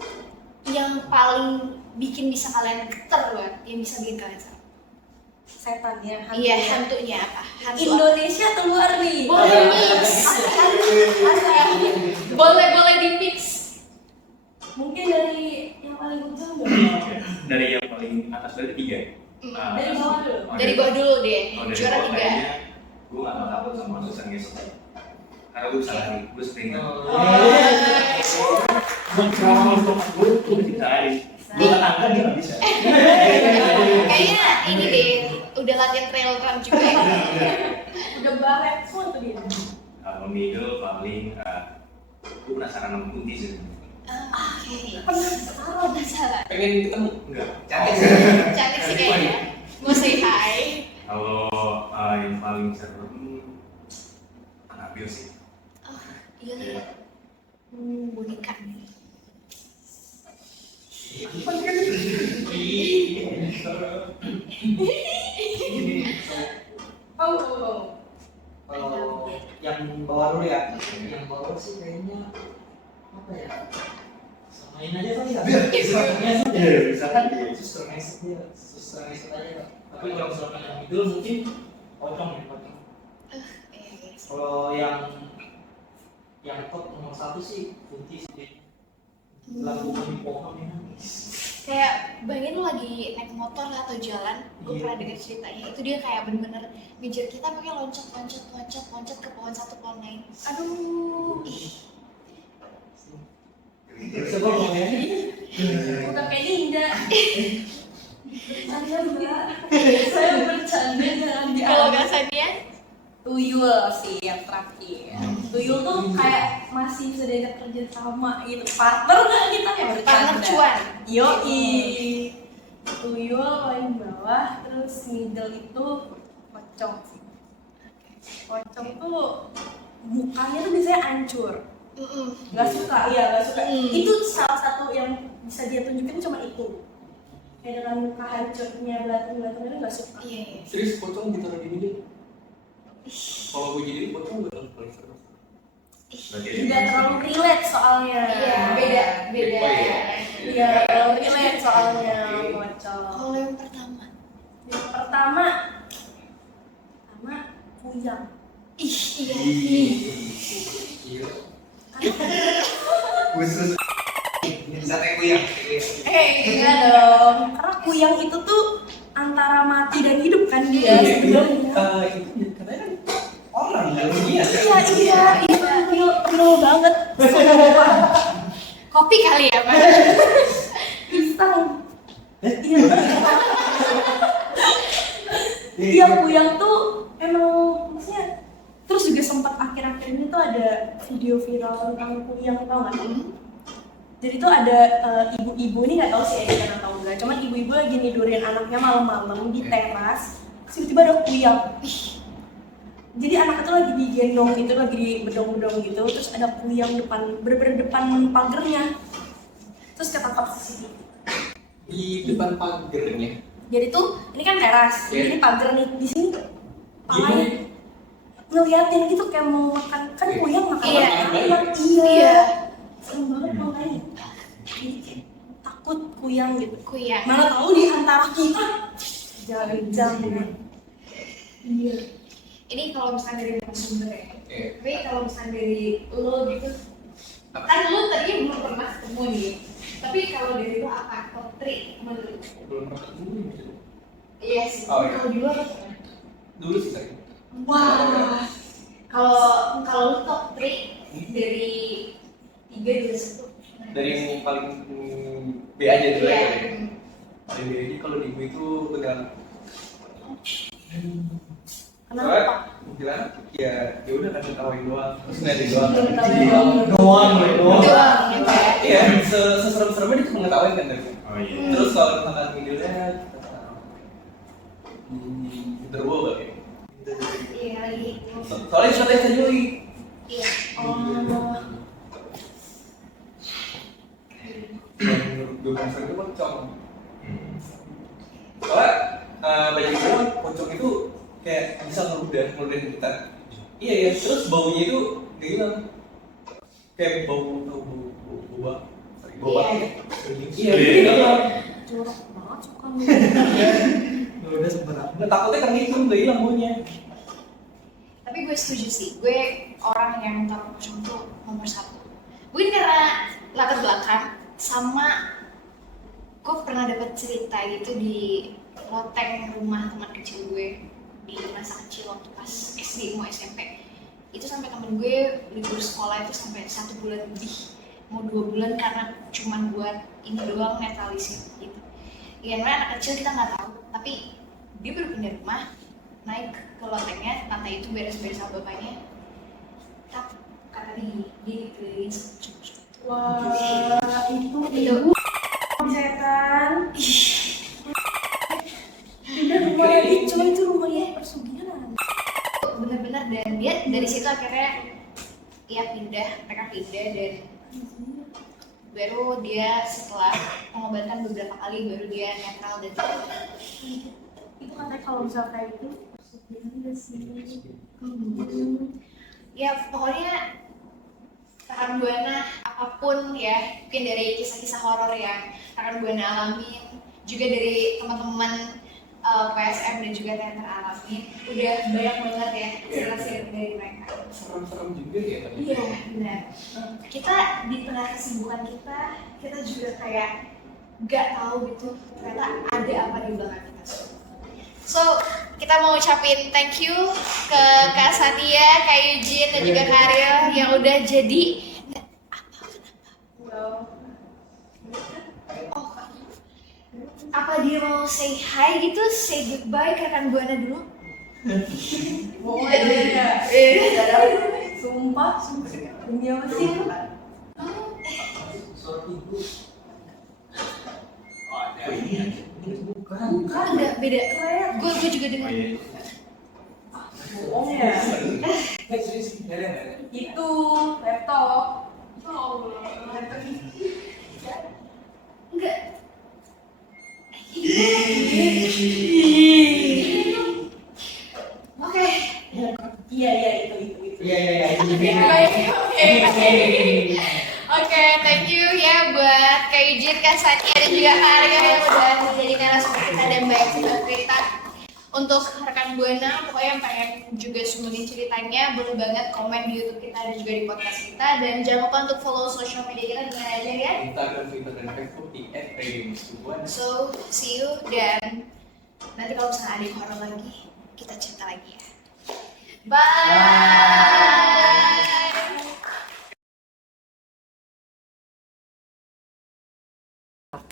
yang paling bikin bisa kalian geter banget, yang bisa bikin kalian serem. Setan ya. hantu Iya, ya. hantunya apa? Hantu Indonesia atau luar nih? Boleh mix. Boleh di mix. Mungkin dari yang paling ujung dong. Dari yang paling atas berarti 3. Dari bawah dulu. Dari bawah dulu deh. Dari Juara bawah 3. kayaknya gue gak bakal takut sama susah ngesot. Karena gue bisa lari, gue sprinter. Gue bisa lari. Gue tetangga dia gak bisa. Kayaknya ini deh, udah latihan trail run juga ya. Udah baret semua tuh dia. Kalau middle paling gue penasaran sama Kunti sih. Oke. Penasaran. Pengen ketemu? Enggak. Cantik Oh. sih. Cantik sih kayaknya. Mau say hi. Kalau yang paling serem Anabil sih. Oh, iya nih. Boneka. Oh. Kalau yang bawah dulu ya, yang bawah sih kayaknya apa ya? Samain aja kali ya. Iya, bisa kan? Suster ngeset dia, suster ngeset aja. Tapi kalau misalkan yang middle mungkin pocong ya, pocong. Kalau yang top nomor 1 sih Kunti sih. Lagu di pohon ya. Kayak bayangin lu lagi naik motor atau jalan, gue Iya. pernah denger ceritanya. Itu dia kayak bener-bener ngejar kita pakai loncat ke pohon satu pohon lain. Aduh. Ih, Coba ngomongnya. Bukan kayak Dinda. Saya mbak. Saya bercanda jangan kalau diambil. nggak Sania, Tuyul sih yang terakhir. Tuyul tuh kayak masih bisa diajak kerja sama gitu. Partner nggak kita ya bercanda. partner cuan. Yoi. Tuyul paling bawah, terus middle itu pocong sih. Pocong tuh mukanya tuh biasanya hancur. Nggak suka, iya nggak suka. Itu salah satu yang bisa dia tunjukin cuma itu. Kayak dengan muka hancurnya, belatung-belatungnya nggak suka. Iya, iya. Serius pocong ditaruh di middle? Kalau gue jadi pocong gue taruh paling serem. Tidak terlalu relate soalnya. Iya, beda. Oh, iya. Iya, terlalu relate soalnya pocong. Kalau yang pertama, Yang pertama kuyang. ih iya. Iya. Khusus. Bisa kayak kuyang. Iya dong. Karena kuyang itu tuh antara mati dan hidup kan dia sebenarnya. Itu katanya kan orang yang dia. Iya, real banget. Kopi kali ya, Pak. Pisang. Iya. Iya, kuyang tuh emang maksudnya terus juga sempat akhir-akhir ini tuh ada video viral tentang kuyang, tau nggak? Jadi tuh ada ibu-ibu, ini nggak tahu sih editan atau enggak, cuman ibu-ibu lagi nidurin anaknya malam-malam di teras, terus tiba-tiba ada kuyang. Jadi anak itu lagi digendong gitu, lagi di bedong-bedong gitu, terus ada kuyang bener-bener depan pagernya, terus ketangkap CCTV. Di depan pagernya. Jadi tuh ini kan teras, Iya. ini pagar nih, di sini palanya ngeliatin gitu kayak mau makan, kan kuyang makan Iya. anak. Iya. Serem banget makanya. Jadi kayak takut kuyang gitu. Kuyang. Mana tahu di antara kita jangan. Iya. Ini kalau misalnya dari narasumber ya. Iya. Tapi kalau misalnya dari lo gitu, kan lo tadinya belum pernah ketemu nih. Tapi kalau dari lo apa top 3 menurut? Belum pernah ketemu gitu. Iya sih. Oh, iya. Kalau di luar apa? Dulu sih tadi. Wah. Kalau lo top 3 dari 3 dari 1. Dari yang paling B aja dulu Iya. ya. Paling B ini kalau di gue itu beneran. Kenapa? Bilang ya udah kan ketawain doang terus nanti doang Ketawain doang. Doang. Doang, ya, Pak. Iya, seserem-seremnya dia cuma ngetawain kan dari. Oh iya. Terus kalau misalkan videonya terbawa kali ya. Iya lagi. Soalnya sudah saya Juli. Iya. Yang menurut gue concern itu pocong. Soalnya banyak yang bilang pocong itu kayak bisa ngeludahin kita. Iya ya, terus baunya itu kayak gimana? Kayak bau boba. Boba. Iya. Jorok banget suka Udah sebenarnya. Nah, takutnya karena itu nggak hilang baunya. Tapi gue setuju sih, gue orang yang takut pocong tuh nomor 1. Mungkin karena latar belakang sama gue pernah dapat cerita gitu di loteng rumah teman kecil gue di masa kecil waktu pas SD mau SMP. Itu sampai temen gue libur sekolah itu sampai 1 bulan lebih, mau 2 bulan karena cuman buat ini doang netralisir gitu. Ya namanya anak kecil kita nggak tahu, tapi dia baru pindah rumah, naik ke lotengnya, lantai itu beres-beres sama bapaknya. Tak kata dia dikelilingi sama cowok. wah itu ibu setan pindah rumah lagi coba itu rumahnya pesugihan Bener-bener, dan dia dari situ akhirnya ya mereka pindah dan baru dia setelah pengobatan beberapa kali baru dia netral dan itu katanya kalau misalnya kayak itu pesugihan gak sih ya pokoknya rekan Buana apapun ya, mungkin dari kisah-kisah horor yang rekan Buana alamin, juga dari teman-teman PSM dan juga teater alamin, udah banyak banget ya cerita-cerita dari mereka. Serem-serem juga ya tapi. Iya benar. Kita di tengah kesibukan kita juga kayak nggak tahu gitu ternyata ada apa di belakang kita. So kita mau ucapin thank you ke Kak Satya, Kak Eugene dan juga Kak Ariel yang udah jadi apa dia mau say hi gitu, say goodbye ke rekan Buana dulu? boleh sumpah demi apa sih Suara ibu. Oh, ada ini aja. Bukan. Enggak, beda. Gue juga Oh dengar. iya. bohong ya Sini, ada. itu laptop ya Allah laptop Enggak. Oke. iya itu Iya. Oke, thank you ya buat Kak Eugene, Kak Satya dan juga Kak Arya yang udah menjadi narasumber kita dan banyak cerita untuk rekan Buana. Pokoknya yang pengen juga sumberin ceritanya boleh banget komen di YouTube kita dan juga di podcast kita, dan jangan lupa untuk follow social media kita dengan aja ya. Instagram, Twitter, dan Facebook di @radiomercubuana. So, see you, dan nanti kalau misalnya ada yang horor lagi, kita cerita lagi ya. Bye.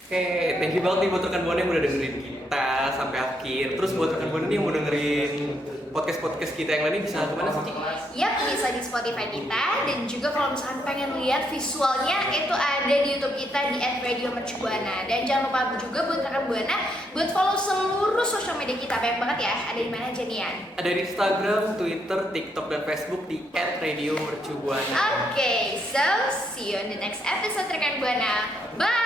Oke, thank you banget nih buat rekan Buana yang udah dengerin kita sampai akhir. Terus buat rekan Buana nih yang mau dengerin podcast kita yang lain bisa kemana sih, Cik? Yap, bisa di Spotify kita, dan juga kalau misalkan pengen lihat visualnya itu ada di YouTube kita di @radiomercubuana. Dan jangan lupa juga buat rekan Buana buat follow seluruh sosial media kita, banyak banget ya. Ada di mana aja nih Yan? Ada di Instagram, Twitter, TikTok, dan Facebook di @radiomercubuana. Oke, so see you in the next episode rekan Buana. Bye.